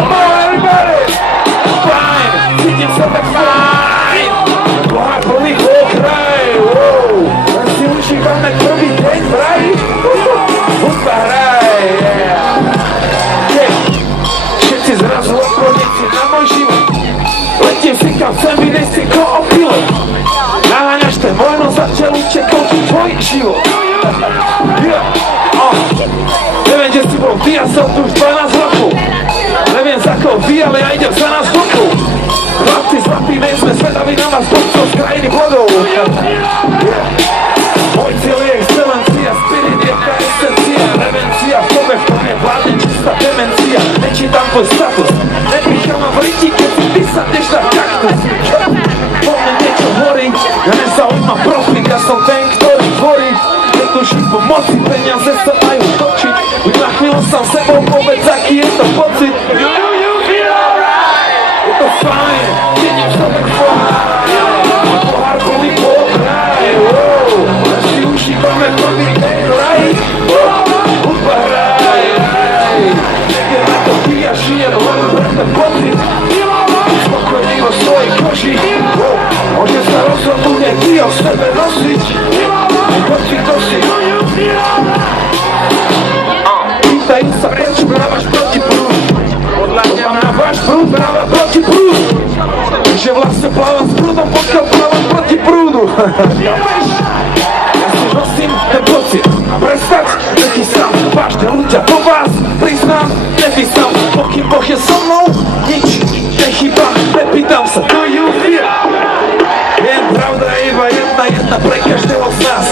come on everybody! Fajn, cítim sa tak fajn! Pohár plný pokraj, wow! Len si užívame prvý deň, vraj? Hudba hraj, yeah! Všetci zrazu odborníci na môj život. Letím si kam chcem, vy nejsi ko opilo. Naháňaš ten vojno, začal utekol tvoj život. Neviem, kde si bol ty, ja som tu už 12 rokov. Neviem za koho vy, ale ja idem za nás rokov. Chlapci zlatí, nejsme svedaví na vás bodcov z krajiny bodov. Môj cieľ je excelencia, spirit je tá esencia. Revencia v tebe, v tom je vládne čistá demencia. Nečítam tvoj status, nepícham ma v riti, keď si ty sadneš na kaktus. Po mne niečo horí, ja nezaujímam profit, ja som ten, ktorý tvorí. Netuším pomoci, peniaze sa majú točiť. Už na chvíľu sám sebou povedz, aký je to pocit. Je to fajn, cítim sa tak fajn. Pohár plný pokraj, wow. Len si užívame prvý deň, right? Hudba hraj, neviem na to ty, ja žijem len pre ten pocit. Spokojný vo svojej koži, wow. Môže sa rozhodnúť ty o sebe nosiť. Poď kto si. Pýtajú sa, prečo právaš proti prúdu. Podľa mňa máš prúd práva proti prúdu. Že vlastne plávam s prúdom, pokiaľ plávam proti prúdu. Ja si nosím ten pocit. Prestať, taký sám. Vážne ľudia po vás, priznám, nepísam. Pokým Boh je so mnou, nič nechyba. Nepýtam sa, do you feel? Jen pravda je iba jedna pre každého z nás.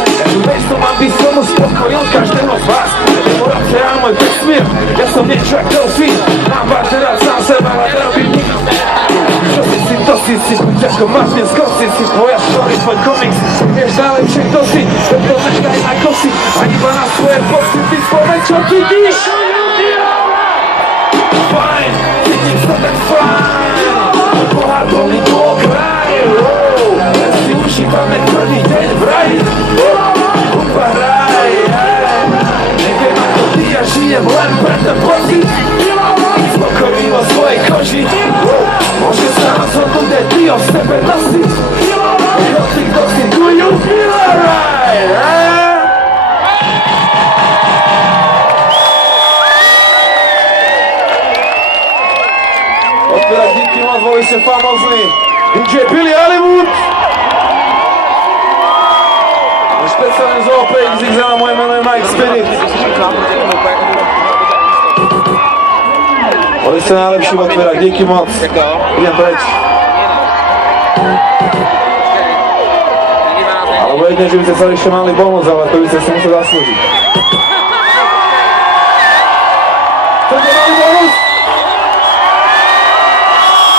Veď som ambícionu spokojil každého z vás. Oceán, môj vesmír, ja som niečo jak delfín. Mám vážne rád sám seba, ale nerobím nič. Čo si, buď ako Martin Scorsese. Tvoja story, tvoj komiks, vieš najlepšie kto si. Preto nechaj na kosy a iba na svoje pocity. Spomeň, čo cítiš. Fajn, cítim sa tak fajn. Pohár plný pokraj, wow. Len si užívame prvý deň, vraj. Hudba hraj, neviem ako ty, ja žijem len pre ten pocit. Spokojný vo svojej koži, wow. Môže sa rozhodnúť aj ty o sebe nosiť. Kto si, do you feel alright, Odpierať díky moc, boli ste famózni. DJ Billy Hollywood. Špeciálne z OPXX, moje meno je Mike Spirit. Boli ste najlepší v Otverách, díky moc. Idem preč. Alebo jedne, že by ste sa ešte mali bonus, ale to by ste si museli zaslúžiť. Chcete mali bonus?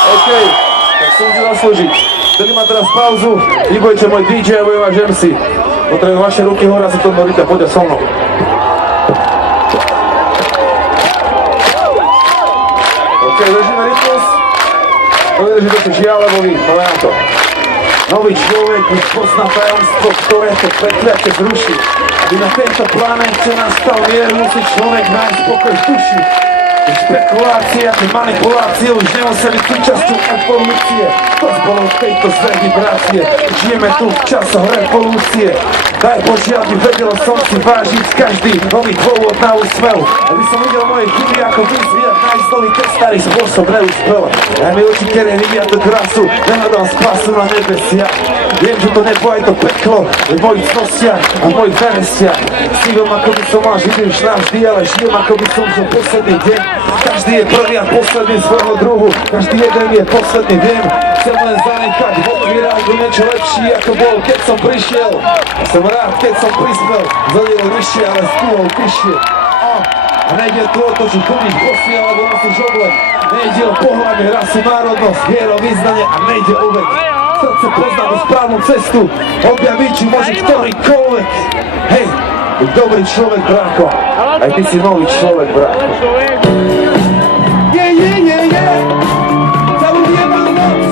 OK, tak som si zaslúžiť. Vtedy má teraz pauzu, vybojte môj DJ a budem váš MC. Potrebujem vaše ruky hore a sa to boríte, poďte so mnou. OK, držíme rytmus. To vydrží to žiaľ, lebo vy, poviem na to. Nový človek už pozná tajomstvo, ktoré to prekliate zruší. Aby na tento planete nastal mier, musí človek nájsť pokoj v duši. Špekulácie a manipulácie už nemuseli súčasťou evolúcie. To zbolo v tejto zlej vibrácie. Žijeme tu v časoch revolúcie. Daj Bože, aby vedel som si vážiť každý nový dôvod na úsmev. Aby som videl moje chyby ako vyzviať nájsť nový ten starý spôsob neúspel. Daj mi oči, ktoré vidia tú krásu, nehľadám spásu na nebesiach. Viem, že to nebo aj to peklo v mojich cnostiach a v mojich verestiach. Snívam, ako by som mal žiť už navždy, ale žijem, ako by som žil posledný deň. Každý je prvý a posledný svojho druhu, každý jeden je posledný, viem. Chcem len zanechať v otvíranku niečo lepší, ako bol, keď som prišiel. Som rád, keď som prispel, zhodil vyššie, ale stúhol vyššie. A nejde tu o to, či chodíš bosý, alebo nosíš oblek. Nejde o pohľadne, rasu, národnosť, vierovýznanie a nejde o vek. Srdce pozná tú správnu cestu, objaví, či môže ktorýkoľvek. Hej, buď dobrý človek, bráko, aj ty si nový človek, bráko. Zalúbievam noc,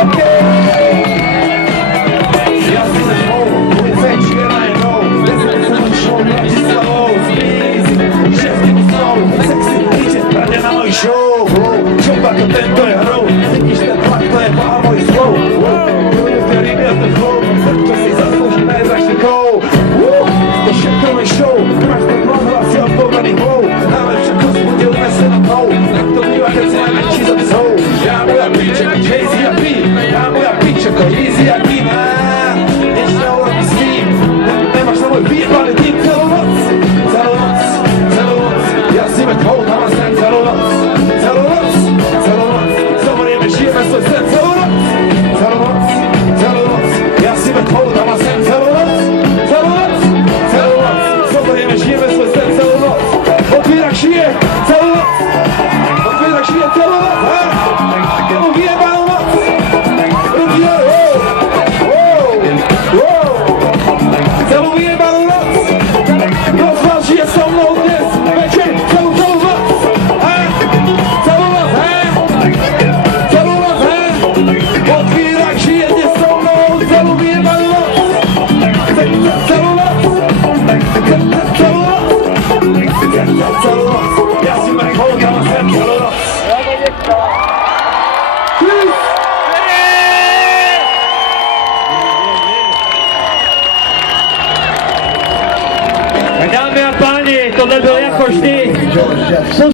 okej. Ja si len mou, môj feč je najnou. Vezme celý show, Bratislavou, z easy, všetkým snou, sexy, ide prade na môj show. ako tento je hrou. Cítiš ten tlak, to je váha mojich slov. Ľudia, ktorí mi na ten flow, to si zaslúži najzačníkov. To všetko je show, máš ten rozhlas, si odpovedaný hou. Najlepšia kosť bude unesená mnou, tak to býva, keď si najväčší za psou. Ja moja pič, ako Jay-Z a P, ja moja pič, ako Easy a Kim. Nič neurobí s tým, nemáš na môj vyjebaný tým celú noc. Celú noc, celú noc, ja si veď hou, dávam sen celú noc. Celú noc, celú noc, zoberieme, žijeme svoj sen celú noc. Celú noc, celú noc, ja si veď hou, dávam sen celú noc. Celú noc, celú noc, zoberieme, žijeme svoj sen celú noc. Otvírak šije celú noc. Otvírak šije celú noc, Temu vyjebanú noc. Ruky hore, celú vyjebanú noc. Rozval žije so mnou dnes večer, celú noc. Celú noc, celú noc, Otvírak žije dnes so mnou, celú vyjebanú noc. Celú noc, celú noc, celú noc. Ja si mech hol, ja mám sem celú noc. Dámy a páni, tohle bylo jako vždy.